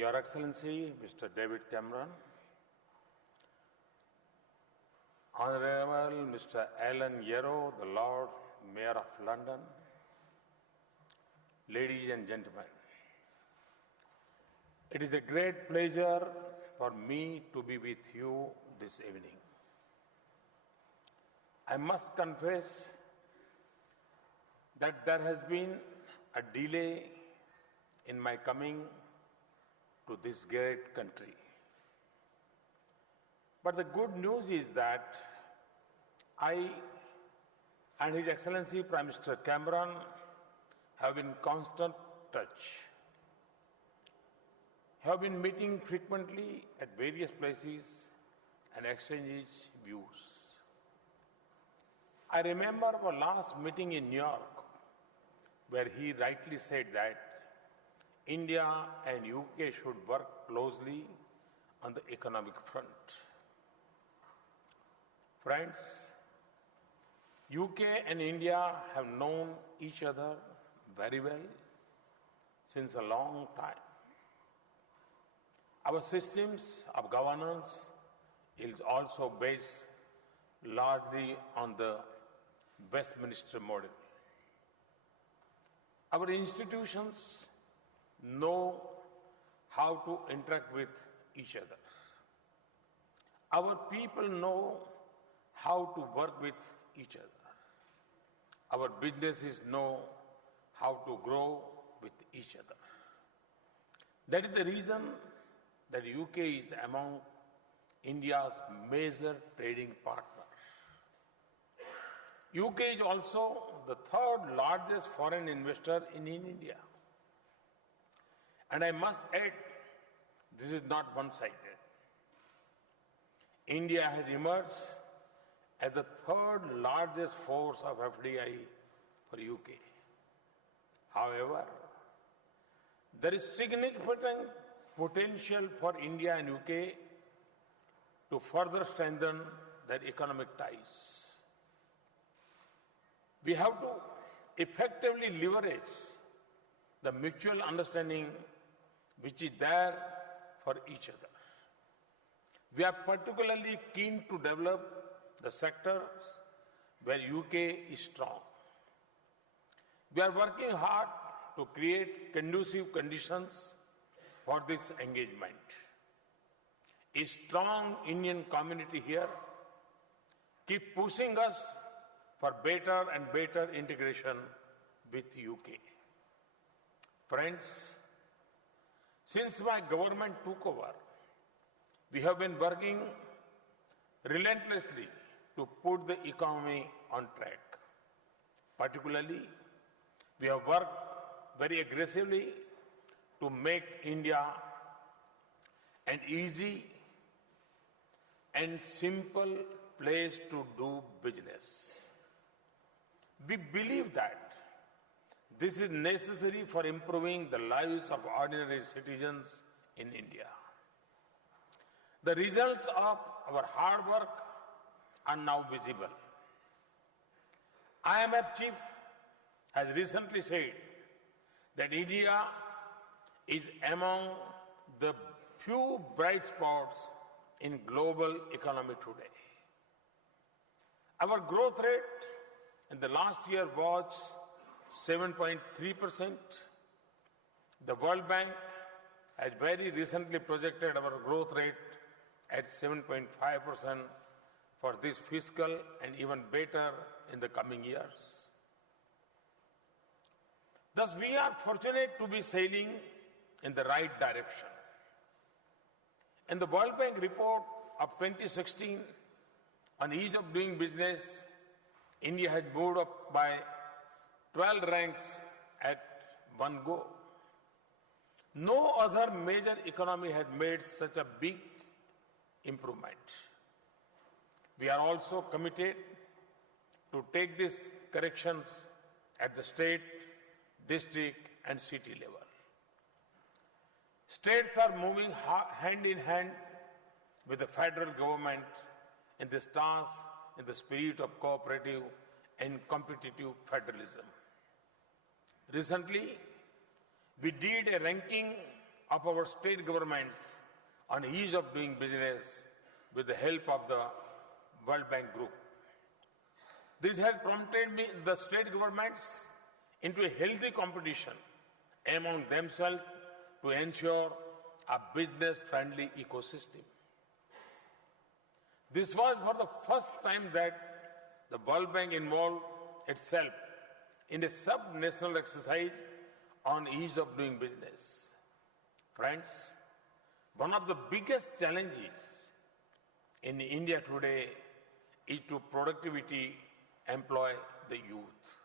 Your Excellency, Mr. David Cameron, Honorable Mr. Alan Yarrow, the Lord Mayor of London, ladies and gentlemen, it is a great pleasure for me to be with you this evening. I must confess that there has been a delay in my coming to this great country. But the good news is that I and His Excellency Prime Minister Cameron have been in constant touch, have been meeting frequently at various places and exchanging views. I remember our last meeting in New York, where he rightly said that India and UK should work closely on the economic front. Friends, UK and India have known each other very well since a long time. Our systems of governance is also based largely on the Westminster model. Our institutions know how to interact with each other. Our people know how to work with each other. Our businesses know how to grow with each other. That is the reason that UK is among India's major trading partners. UK is also the third largest foreign investor in India. And I must add, this is not one-sided. India has emerged as the third largest force of FDI for UK. However, there is significant potential for India and UK to further strengthen their economic ties. We have to effectively leverage the mutual understanding which is there for each other. We are particularly keen to develop the sectors where UK is strong. We are working hard to create conducive conditions for this engagement. A strong Indian community here keep pushing us for better and better integration with UK. Friends, since my government took over, we have been working relentlessly to put the economy on track. Particularly, we have worked very aggressively to make India an easy and simple place to do business. We believe that this is necessary for improving the lives of ordinary citizens in India. The results of our hard work are now visible. IMF chief has recently said that India is among the few bright spots in global economy today. Our growth rate in the last year was 7.3%. The World Bank has very recently projected our growth rate at 7.5% for this fiscal and even better in the coming years. Thus, we are fortunate to be sailing in the right direction. In the World Bank report of 2016 on ease of doing business, India has moved up by 12 ranks at one go. No other major economy has made such a big improvement. We are also committed to take these corrections at the state, district and city level. States are moving hand in hand with the federal government in this task in the spirit of cooperative and competitive federalism. Recently, we did a ranking of our state governments on ease of doing business with the help of the World Bank Group. This has prompted the state governments into a healthy competition among themselves to ensure a business-friendly ecosystem. This was for the first time that the World Bank involved itself in a sub-national exercise on ease of doing business. Friends, one of the biggest challenges in India today is to productivity employ the youth.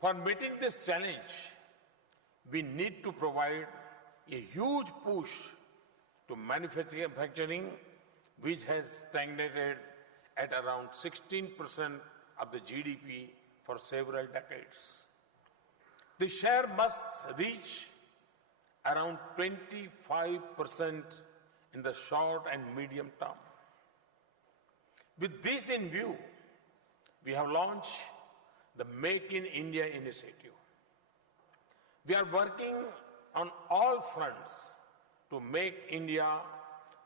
For meeting this challenge, we need to provide a huge push to manufacturing, which has stagnated at around 16% of the GDP for several decades. The share must reach around 25% in the short and medium term. With this in view, we have launched the Make in India initiative. We are working on all fronts to make India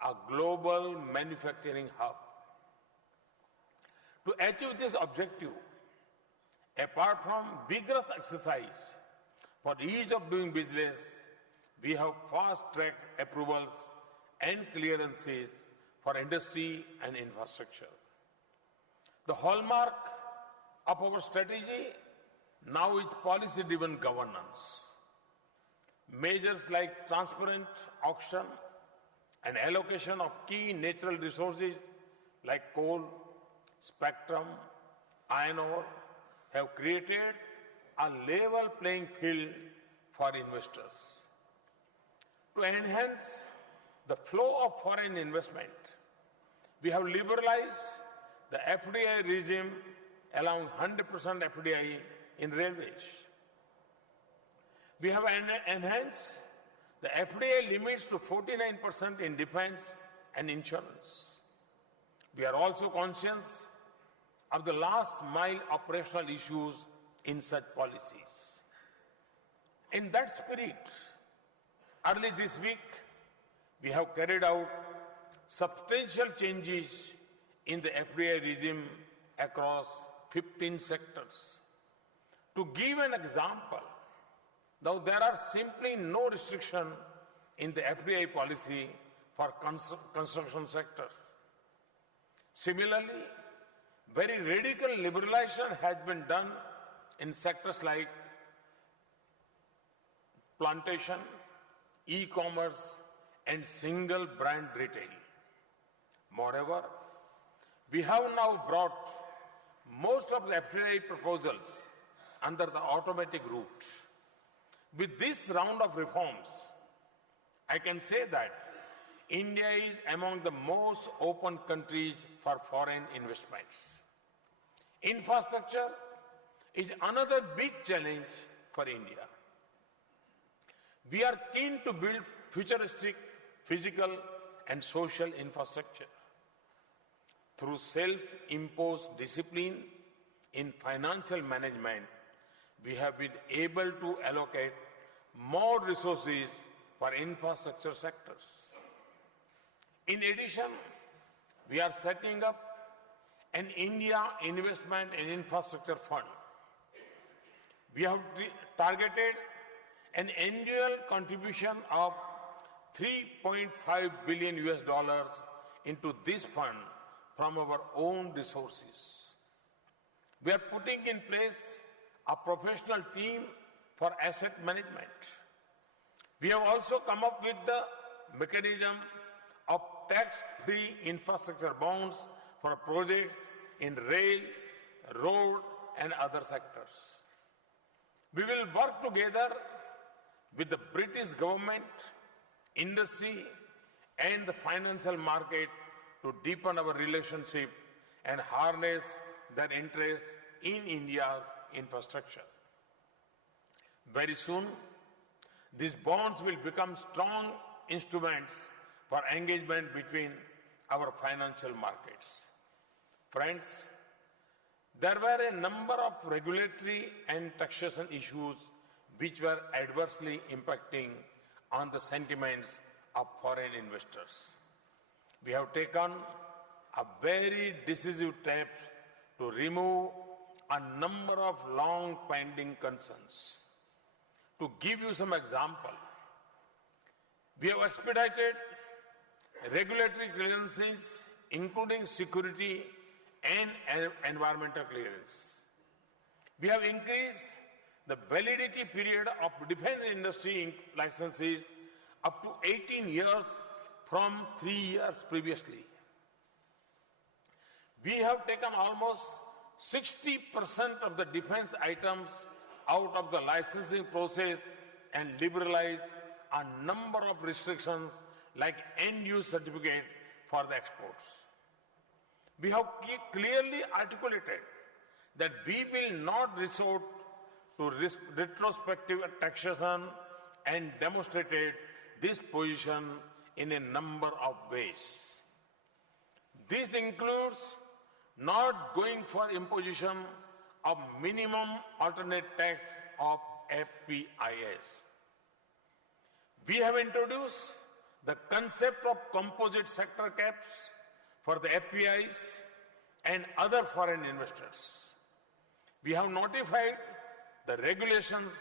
a global manufacturing hub. To achieve this objective, apart from vigorous exercise for ease of doing business, we have fast-tracked approvals and clearances for industry and infrastructure. The hallmark of our strategy now is policy-driven governance. Measures like transparent auction and allocation of key natural resources like coal, spectrum, iron ore have created a level playing field for investors. To enhance the flow of foreign investment, we have liberalized the FDI regime, allowing 100% FDI in railways. We have enhanced the FDI limits to 49% in defense and insurance. We are also conscious of the last mile operational issues in such policies. In that spirit, early this week, we have carried out substantial changes in the FDI regime across 15 sectors. To give an example, now there are simply no restriction in the FDI policy for construction sector. Similarly, very radical liberalization has been done in sectors like plantation, e-commerce, and single brand retail. Moreover, we have now brought most of the FDI proposals under the automatic route. With this round of reforms, I can say that India is among the most open countries for foreign investments. Infrastructure is another big challenge for India. We are keen to build futuristic physical and social infrastructure. Through self-imposed discipline in financial management, we have been able to allocate more resources for infrastructure sectors. In addition, we are setting up an India Investment and Infrastructure Fund. We have targeted an annual contribution of $3.5 billion into this fund from our own resources. We are putting in place a professional team for asset management. We have also come up with the mechanism of tax-free infrastructure bonds for projects in rail, road, and other sectors. We will work together with the British government, industry, and the financial market to deepen our relationship and harness their interest in India's infrastructure. Very soon, these bonds will become strong instruments for engagement between our financial markets. Friends, there were a number of regulatory and taxation issues which were adversely impacting on the sentiments of foreign investors. We have taken a very decisive step to remove a number of long-pending concerns. To give you some example, we have expedited regulatory clearances, including security and environmental clearance. We have increased the validity period of defense industry licenses up to 18 years from 3 years previously. We have taken almost 60% of the defense items out of the licensing process and liberalized a number of restrictions like end-use certificate for the exports. We have clearly articulated that we will not resort to retrospective taxation and demonstrated this position in a number of ways. This includes not going for imposition of minimum alternate tax of FPIS. We have introduced the concept of composite sector caps for the FPIs and other foreign investors. We have notified the regulations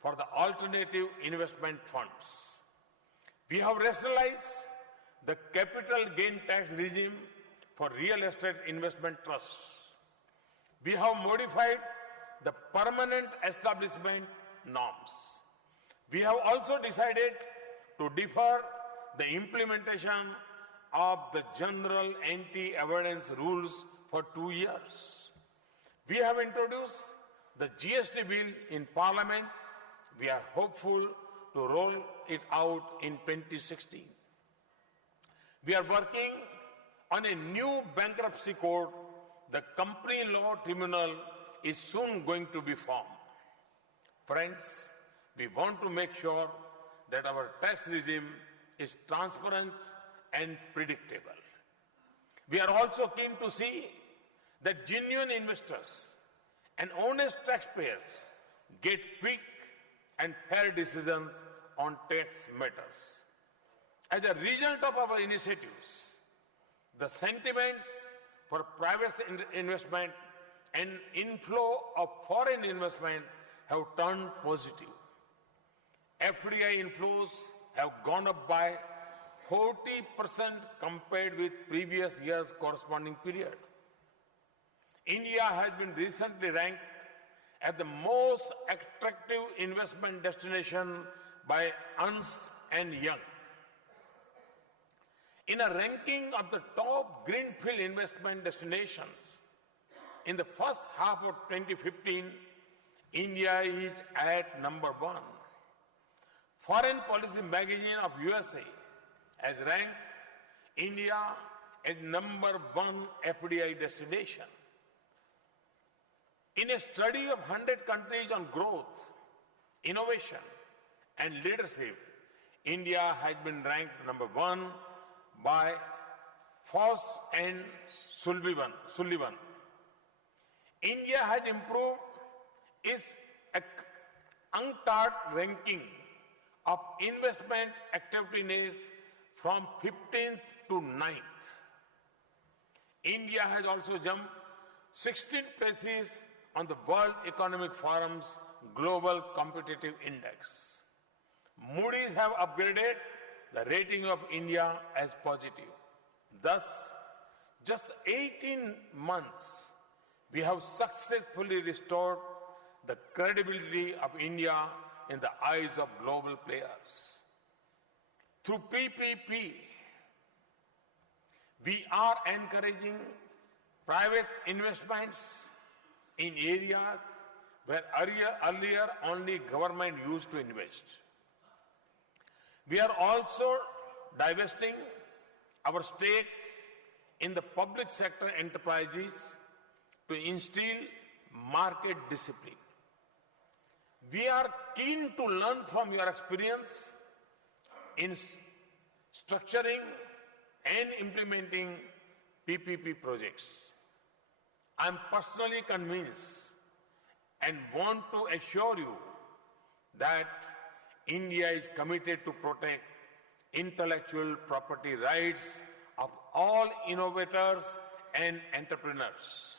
for the alternative investment funds. We have rationalized the capital gain tax regime for real estate investment trusts. We have modified the permanent establishment norms. We have also decided to defer the implementation of the general anti-avoidance rules for 2 years. We have introduced the GST bill in Parliament. We are hopeful to roll it out in 2016. We are working on a new bankruptcy code. The company law tribunal is soon going to be formed. Friends, we want to make sure that our tax regime is transparent and predictable. We are also keen to see that genuine investors and honest taxpayers get quick and fair decisions on tax matters. As a result of our initiatives, the sentiments for private investment and inflow of foreign investment have turned positive. FDI inflows have gone up by 40% compared with previous year's corresponding period. India has been recently ranked as the most attractive investment destination by Ernst & Young. In a ranking of the top greenfield investment destinations, in the first half of 2015, India is at number 1. Foreign Policy magazine of USA has ranked India as number 1 FDI destination. In a study of 100 countries on growth, innovation, and leadership, India has been ranked number 1 by Frost and Sullivan. India has improved its UNCTAD ranking of investment activeness from 15th to 9th. India has also jumped 16 places on the World Economic Forum's Global Competitive Index. Moody's have upgraded the rating of India as positive. Thus, just 18 months, we have successfully restored the credibility of India in the eyes of global players. Through PPP, we are encouraging private investments in areas where earlier only government used to invest. We are also divesting our stake in the public sector enterprises to instill market discipline. We are keen to learn from your experience in structuring and implementing PPP projects. I am personally convinced and want to assure you that India is committed to protect intellectual property rights of all innovators and entrepreneurs.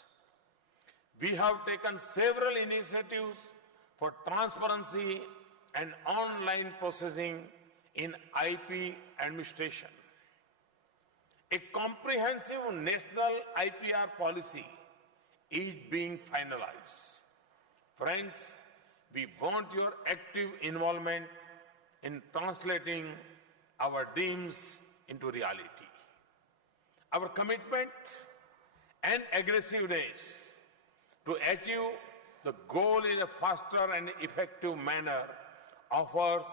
We have taken several initiatives for transparency and online processing in IP administration. A comprehensive national IPR policy is being finalized. Friends, we want your active involvement in translating our dreams into reality. Our commitment and aggressiveness to achieve the goal in a faster and effective manner offers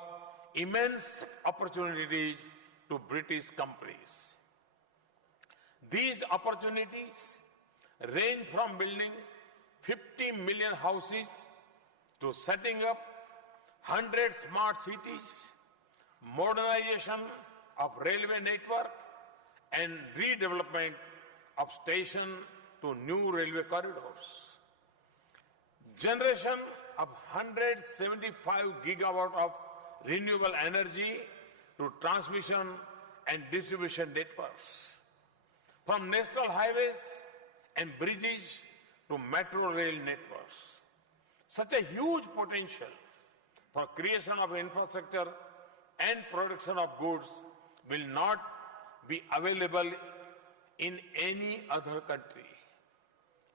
immense opportunities to British companies. These opportunities range from building 50 million houses to setting up 100 smart cities, modernization of railway network, and redevelopment of station to new railway corridors. Generation of 175 gigawatt of renewable energy to transmission and distribution networks. From national highways and bridges to metro rail networks. Such a huge potential for creation of infrastructure and production of goods will not be available in any other country.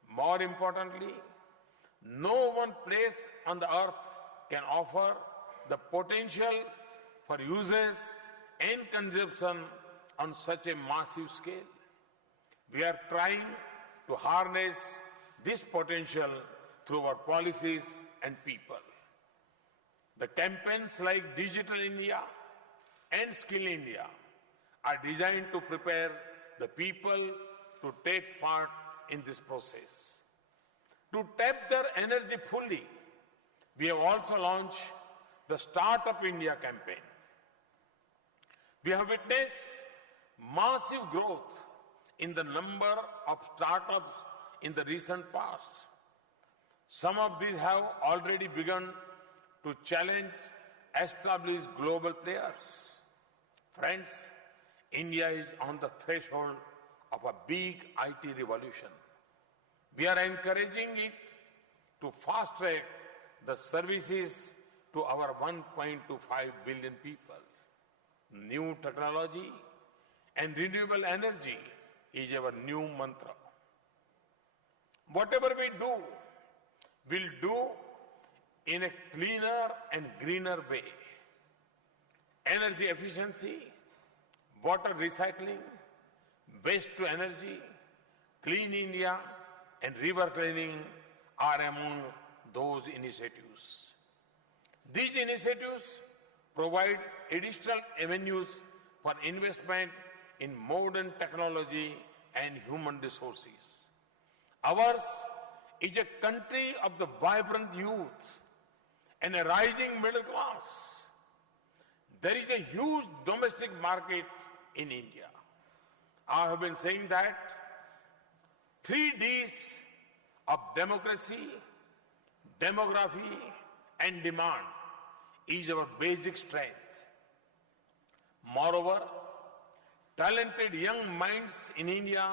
More importantly, no one place on the earth can offer the potential for usage and consumption on such a massive scale. We are trying to harness this potential through our policies and people. The campaigns like Digital India and Skill India are designed to prepare the people to take part in this process. To tap their energy fully, we have also launched the Startup India campaign. We have witnessed massive growth in the number of startups in the recent past. Some of these have already begun to challenge established global players. Friends, India is on the threshold of a big IT revolution. We are encouraging it to fast-track the services to our 1.25 billion people. New technology and renewable energy is our new mantra. Whatever we do, we'll do in a cleaner and greener way. Energy efficiency, water recycling, waste to energy, clean India, and river cleaning are among those initiatives. These initiatives provide additional avenues for investment in modern technology and human resources. Ours is a country of the vibrant youth and a rising middle class. There is a huge domestic market in India. I have been saying that 3 Ds of democracy, demography, and demand is our basic strength. Moreover, talented young minds in India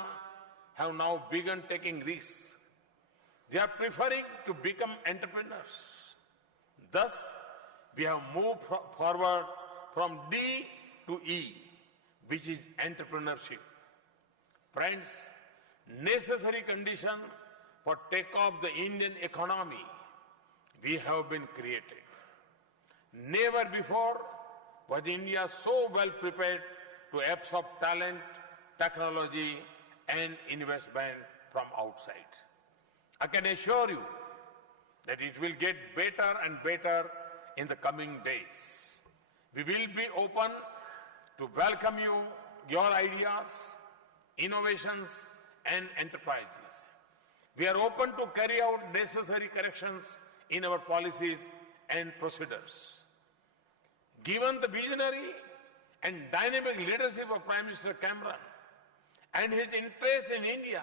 have now begun taking risks. They are preferring to become entrepreneurs. Thus, we have moved forward from D to E, which is entrepreneurship. Friends, necessary condition for take-off the Indian economy we have been created. Never before was India so well prepared to absorb talent, technology, and investment from outside. I can assure you that it will get better and better in the coming days. We will be open to welcome you, your ideas, innovations, and enterprises. We are open to carry out necessary corrections in our policies and procedures. Given the visionary and dynamic leadership of Prime Minister Cameron and his interest in India,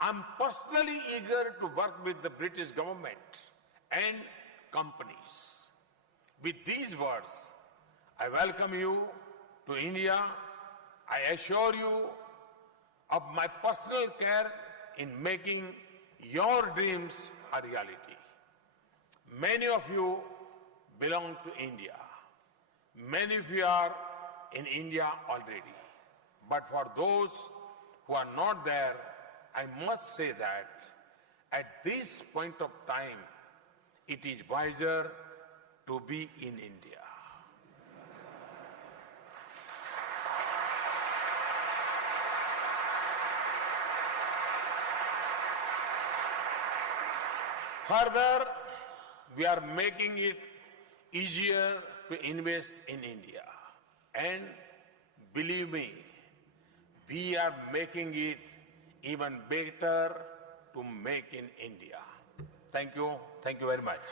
I'm personally eager to work with the British government and companies With these words, I welcome you to India. I assure you of my personal care in making your dreams a reality. Many of you belong to India. Many of you are in India already. But for those who are not there, I must say that at this point of time, it is wiser to be in India. Further, we are making it easier to invest in India. And believe me, we are making it even better to make in India. Thank you. Thank you very much.